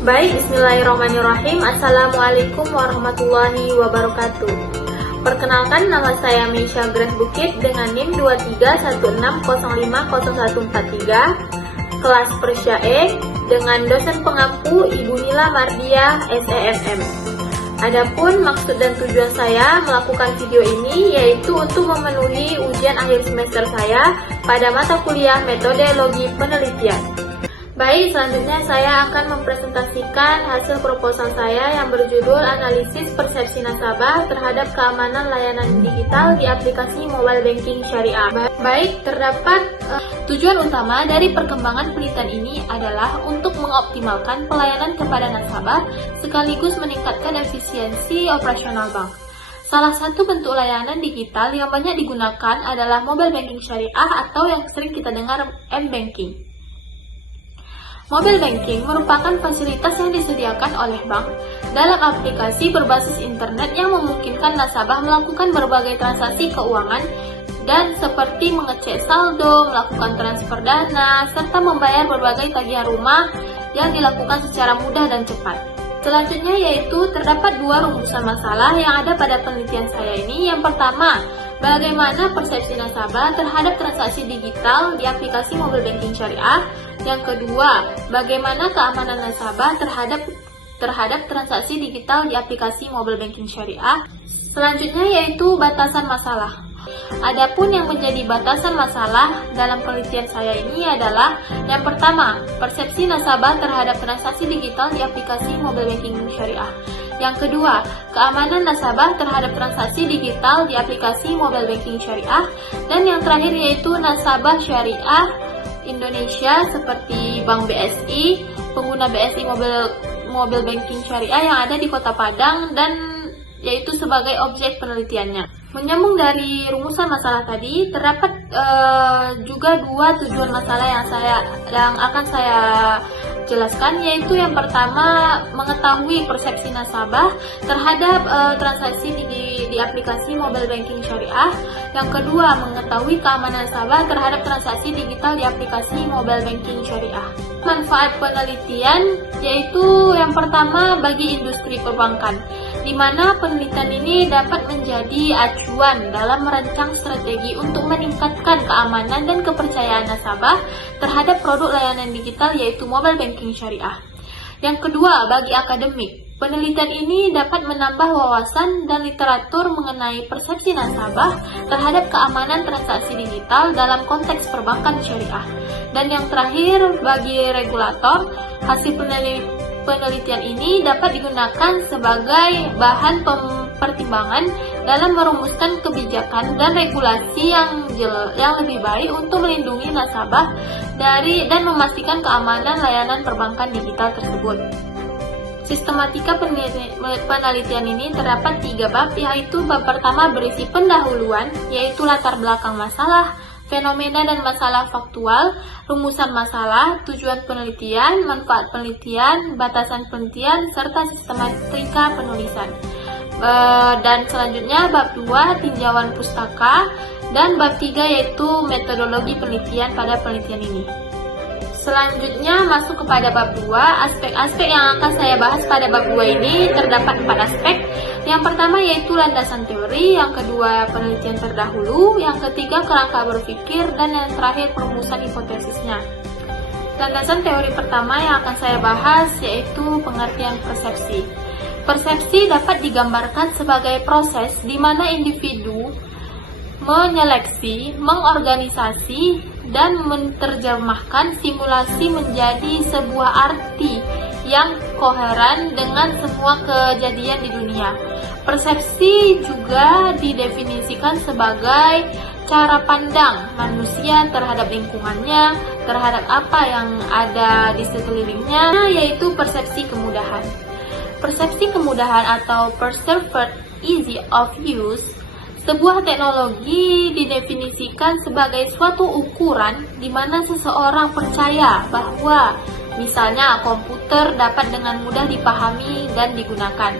Baik, bismillahirrahmanirrahim. Assalamualaikum warahmatullahi wabarakatuh. Perkenalkan, nama saya Meisha Grace Bukit dengan NIM 2316050143, kelas Persyae, dengan dosen pengampu Ibu Nila Mardiah, SEMM. Adapun maksud dan tujuan saya melakukan video ini yaitu untuk memenuhi ujian akhir semester saya pada mata kuliah metodologi penelitian. Baik, selanjutnya saya akan mempresentasikan hasil proposal saya yang berjudul Analisis Persepsi Nasabah Terhadap Keamanan Layanan Digital di Aplikasi Mobile Banking Syariah. Baik, terdapat tujuan utama dari perkembangan penelitian ini adalah untuk mengoptimalkan pelayanan kepada nasabah sekaligus meningkatkan efisiensi operasional bank. Salah satu bentuk layanan digital yang banyak digunakan adalah mobile banking syariah atau yang sering kita dengar m-banking. Mobile banking merupakan fasilitas yang disediakan oleh bank dalam aplikasi berbasis internet yang memungkinkan nasabah melakukan berbagai transaksi keuangan dan seperti mengecek saldo, melakukan transfer dana, serta membayar berbagai tagihan rumah yang dilakukan secara mudah dan cepat. Selanjutnya yaitu terdapat dua rumusan masalah yang ada pada penelitian saya ini. Yang pertama, bagaimana persepsi nasabah terhadap transaksi digital di aplikasi mobile banking syariah. Yang kedua, bagaimana keamanan nasabah terhadap transaksi digital di aplikasi mobile banking syariah. Selanjutnya yaitu batasan masalah. Adapun yang menjadi batasan masalah dalam penelitian saya ini adalah yang pertama, persepsi nasabah terhadap transaksi digital di aplikasi mobile banking syariah. Yang kedua, keamanan nasabah terhadap transaksi digital di aplikasi mobile banking syariah. Dan yang terakhir yaitu nasabah syariah Indonesia seperti Bank BSI, pengguna BSI mobile banking syariah yang ada di Kota Padang dan yaitu sebagai objek penelitiannya. Menyambung dari rumusan masalah tadi, terdapat juga dua tujuan masalah yang akan saya jelaskan, yaitu yang pertama mengetahui persepsi nasabah terhadap transaksi di aplikasi mobile banking syariah. Yang kedua, mengetahui keamanan nasabah terhadap transaksi digital di aplikasi mobile banking syariah. Manfaat penelitian yaitu yang pertama bagi industri perbankan, di mana penelitian ini dapat menjadi acuan dalam merancang strategi untuk meningkatkan keamanan dan kepercayaan nasabah terhadap produk layanan digital yaitu mobile banking syariah. Yang kedua, bagi akademik, penelitian ini dapat menambah wawasan dan literatur mengenai persepsi nasabah terhadap keamanan transaksi digital dalam konteks perbankan syariah. Dan yang terakhir, bagi regulator, hasil penelitian ini dapat digunakan sebagai bahan pertimbangan dalam merumuskan kebijakan dan regulasi yang lebih baik untuk melindungi nasabah dan memastikan keamanan layanan perbankan digital tersebut. Sistematika penelitian ini terdapat 3 bab, yaitu bab pertama berisi pendahuluan, yaitu latar belakang masalah, fenomena dan masalah faktual, rumusan masalah, tujuan penelitian, manfaat penelitian, batasan penelitian, serta sistematika penulisan. Dan selanjutnya bab 2 tinjauan pustaka, dan bab 3 yaitu metodologi penelitian pada penelitian ini. Selanjutnya masuk kepada bab 2, aspek-aspek yang akan saya bahas pada bab 2 ini terdapat 4 aspek. Yang pertama yaitu landasan teori, yang kedua penelitian terdahulu, yang ketiga kerangka berpikir, dan yang terakhir perumusan hipotesisnya. Landasan teori pertama yang akan saya bahas yaitu pengertian persepsi. Persepsi dapat digambarkan sebagai proses di mana individu menyeleksi, mengorganisasi, dan menerjemahkan simulasi menjadi sebuah arti yang koheren dengan semua kejadian di dunia. Persepsi juga didefinisikan sebagai cara pandang manusia terhadap lingkungannya, terhadap apa yang ada di sekelilingnya, yaitu persepsi kemudahan. Persepsi kemudahan atau perceived ease of use, sebuah teknologi didefinisikan sebagai suatu ukuran di mana seseorang percaya bahwa misalnya komputer dapat dengan mudah dipahami dan digunakan.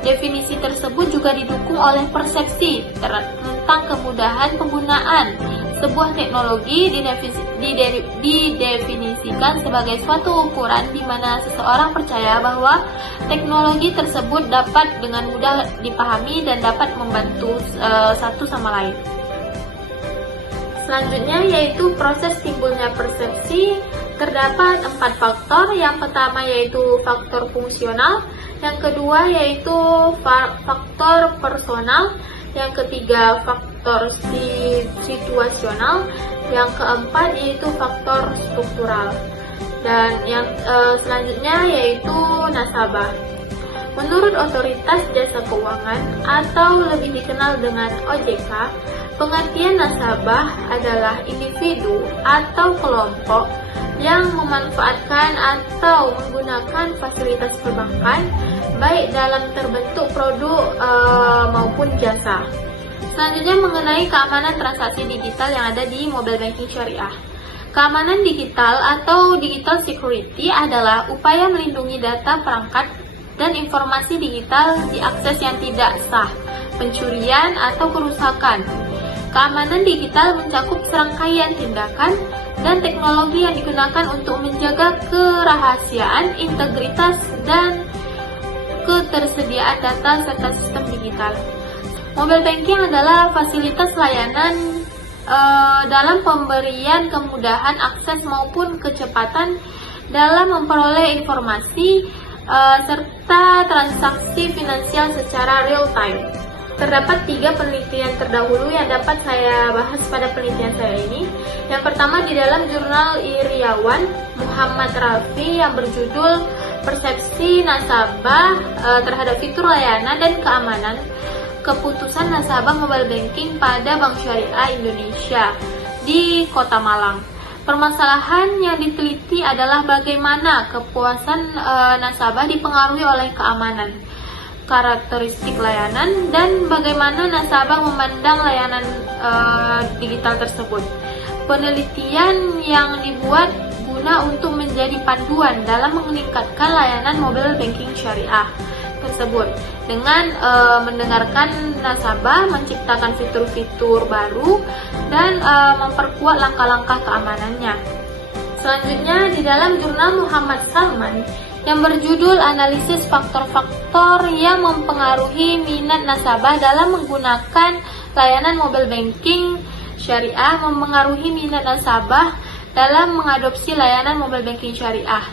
Definisi tersebut juga didukung oleh persepsi tentang kemudahan penggunaan Sebuah teknologi didefinisikan sebagai suatu ukuran di mana seseorang percaya bahwa teknologi tersebut dapat dengan mudah dipahami dan dapat membantu satu sama lain. Selanjutnya yaitu proses timbulnya persepsi. Terdapat 4 faktor. Yang pertama yaitu faktor fungsional, yang kedua yaitu faktor personal, yang ketiga faktor situasional, yang keempat yaitu faktor struktural, dan yang selanjutnya yaitu nasabah. Menurut Otoritas Jasa Keuangan atau lebih dikenal dengan OJK, pengertian nasabah adalah individu atau kelompok yang memanfaatkan atau menggunakan fasilitas perbankan baik dalam terbentuk produk maupun jasa. Selanjutnya mengenai keamanan transaksi digital yang ada di mobile banking syariah. Keamanan digital atau digital security adalah upaya melindungi data perangkat dan informasi digital diakses yang tidak sah, pencurian atau kerusakan. Keamanan digital mencakup serangkaian tindakan dan teknologi yang digunakan untuk menjaga kerahasiaan, integritas, dan ketersediaan data serta sistem digital. Mobile banking adalah fasilitas layanan dalam pemberian kemudahan akses maupun kecepatan dalam memperoleh informasi serta transaksi finansial secara real time. Terdapat 3 penelitian terdahulu yang dapat saya bahas pada penelitian saya ini. Yang pertama di dalam jurnal Iriawan Muhammad Rafi yang berjudul Persepsi Nasabah terhadap Fitur Layanan dan Keamanan Keputusan Nasabah Mobile Banking pada Bank Syariah Indonesia di Kota Malang. Permasalahan yang diteliti adalah bagaimana kepuasan nasabah dipengaruhi oleh keamanan, karakteristik layanan, dan bagaimana nasabah memandang layanan digital tersebut. Penelitian yang dibuat guna untuk menjadi panduan dalam meningkatkan layanan mobile banking syariah tersebut dengan mendengarkan nasabah, menciptakan fitur-fitur baru, dan memperkuat langkah-langkah keamanannya. Selanjutnya di dalam jurnal Muhammad Salman yang berjudul Analisis Faktor-Faktor yang Mempengaruhi Minat Nasabah dalam Menggunakan Layanan Mobile Banking Syariah, mempengaruhi minat nasabah dalam mengadopsi layanan mobile banking syariah.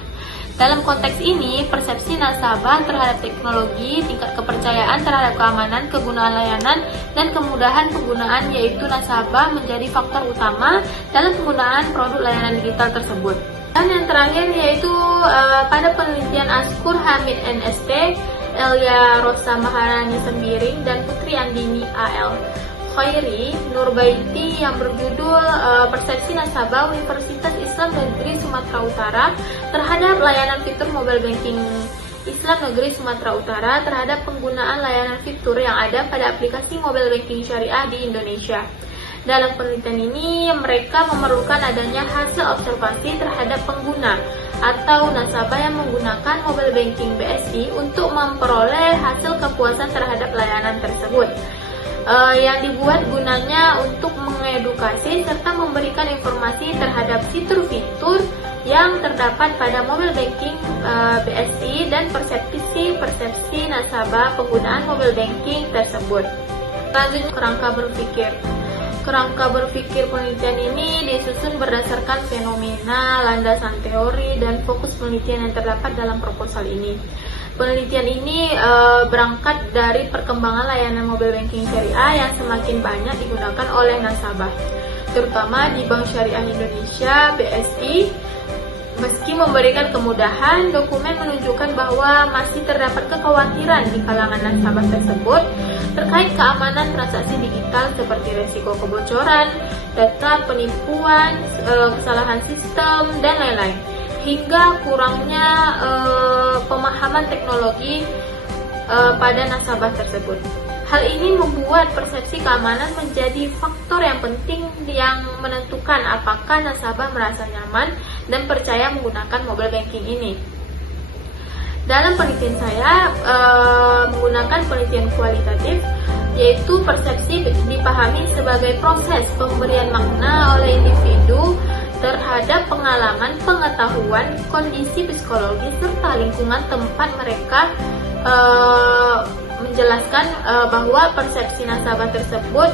Dalam konteks ini, persepsi nasabah terhadap teknologi, tingkat kepercayaan terhadap keamanan, kegunaan layanan, dan kemudahan penggunaan yaitu nasabah menjadi faktor utama dalam penggunaan produk layanan digital tersebut. Dan yang terakhir yaitu pada penelitian Askur Hamid NST, Elia Rosa Maharani Sembiring, dan Putri Andini AL Khairi Nurbaiti yang berjudul Persepsi Nasabah Universitas Islam Negeri Sumatera Utara terhadap layanan fitur mobile banking Islam Negeri Sumatera Utara terhadap penggunaan layanan fitur yang ada pada aplikasi mobile banking syariah di Indonesia. Dalam penelitian ini, mereka memerlukan adanya hasil observasi terhadap pengguna atau nasabah yang menggunakan mobile banking BSI untuk memperoleh hasil kepuasan terhadap layanan tersebut. Yang dibuat gunanya untuk mengedukasi serta memberikan informasi terhadap fitur-fitur yang terdapat pada mobile banking BSI dan persepsi nasabah penggunaan mobile banking tersebut. Selanjutnya, kerangka berpikir. Kerangka berpikir penelitian ini disusun berdasarkan fenomena, landasan teori, dan fokus penelitian yang terdapat dalam proposal ini. Penelitian ini berangkat dari perkembangan layanan mobile banking syariah yang semakin banyak digunakan oleh nasabah, terutama di Bank Syariah Indonesia (BSI). Meski memberikan kemudahan, dokumen menunjukkan bahwa masih terdapat kekhawatiran di kalangan nasabah tersebut terkait keamanan transaksi digital seperti resiko kebocoran, data penipuan, kesalahan sistem, dan lain-lain, hingga kurangnya pemahaman teknologi pada nasabah tersebut. Hal ini membuat persepsi keamanan menjadi faktor yang penting yang menentukan apakah nasabah merasa nyaman dan percaya menggunakan mobile banking ini. Dalam penelitian saya menggunakan penelitian kualitatif, yaitu persepsi dipahami sebagai proses pemberian makna oleh individu terhadap pengalaman, pengetahuan, kondisi psikologis, serta lingkungan tempat mereka menjelaskan bahwa persepsi nasabah tersebut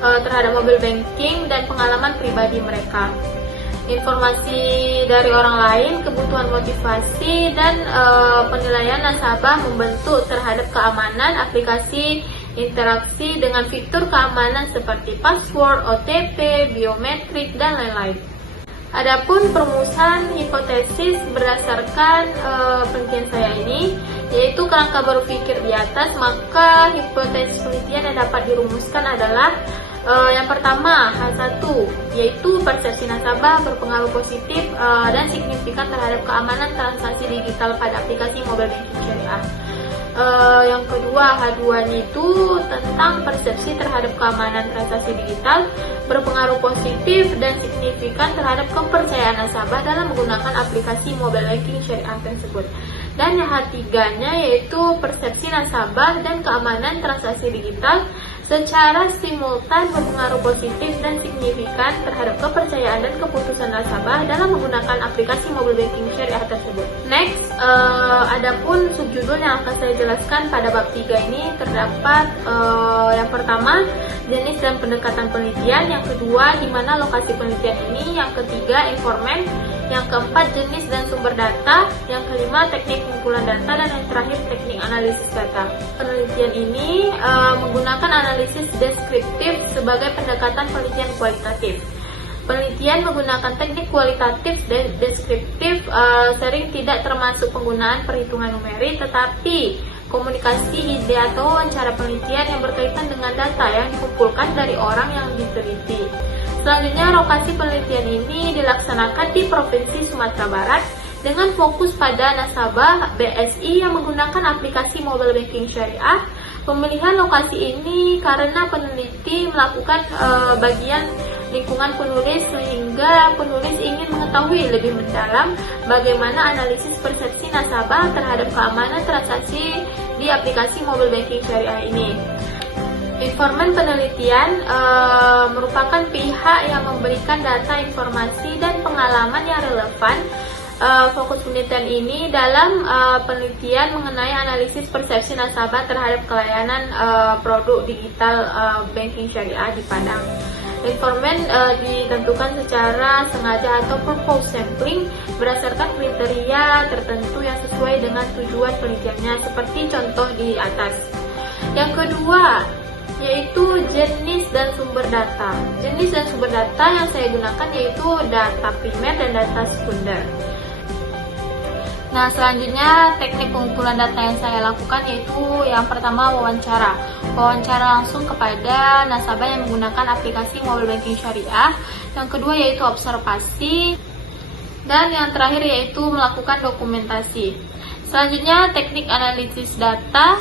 terhadap mobile banking dan pengalaman pribadi mereka. Informasi dari orang lain, kebutuhan motivasi, dan penilaian nasabah membentuk terhadap keamanan aplikasi interaksi dengan fitur keamanan seperti password, OTP, biometrik, dan lain-lain. Adapun perumusan hipotesis berdasarkan penelitian saya ini, yaitu kerangka berpikir di atas, maka hipotesis penelitian yang dapat dirumuskan adalah yang pertama, H1, yaitu persepsi nasabah berpengaruh positif dan signifikan terhadap keamanan transaksi digital pada aplikasi mobile banking syariah. Yang kedua, H2-nya itu tentang persepsi terhadap keamanan transaksi digital berpengaruh positif dan signifikan terhadap kepercayaan nasabah dalam menggunakan aplikasi mobile banking syariah tersebut. Dan yang H3-nya yaitu persepsi nasabah dan keamanan transaksi digital secara simultan berpengaruh positif dan signifikan terhadap kepercayaan dan keputusan nasabah dalam menggunakan aplikasi mobile banking syariah tersebut. Next, adapun subjudul yang akan saya jelaskan pada bab 3 ini terdapat yang pertama, jenis dan pendekatan penelitian, yang kedua, di mana lokasi penelitian ini, yang ketiga, informan, yang keempat, jenis dan sumber data, yang kelima, teknik pengumpulan data, dan yang terakhir, teknik analisis data. Penelitian ini menggunakan analisis deskriptif sebagai pendekatan penelitian kualitatif. Penelitian menggunakan teknik kualitatif dan deskriptif sering tidak termasuk penggunaan perhitungan numerik, tetapi komunikasi, ide, atau wawancara penelitian yang berkaitan dengan data yang dikumpulkan dari orang yang diteliti. Selanjutnya, lokasi penelitian ini dilaksanakan di Provinsi Sumatera Barat dengan fokus pada nasabah BSI yang menggunakan aplikasi mobile banking syariah. Pemilihan lokasi ini karena peneliti melakukan bagian lingkungan penulis sehingga penulis ingin mengetahui lebih mendalam bagaimana analisis persepsi nasabah terhadap keamanan transaksi di aplikasi mobile banking syariah ini. Informan penelitian merupakan pihak yang memberikan data, informasi, dan pengalaman yang relevan. Fokus penelitian ini dalam penelitian mengenai analisis persepsi nasabah terhadap kelayanan produk digital banking syariah di Padang. Informan ditentukan secara sengaja atau purpose sampling berdasarkan kriteria tertentu yang sesuai dengan tujuan penelitiannya, seperti contoh di atas. Yang kedua, yaitu jenis dan sumber data. Jenis dan sumber data yang saya gunakan yaitu data primer dan data sekunder. Nah, selanjutnya teknik pengumpulan data yang saya lakukan yaitu yang pertama, wawancara. Wawancara langsung kepada nasabah yang menggunakan aplikasi mobile banking syariah. Yang kedua yaitu observasi. Dan yang terakhir yaitu melakukan dokumentasi. Selanjutnya teknik analisis data.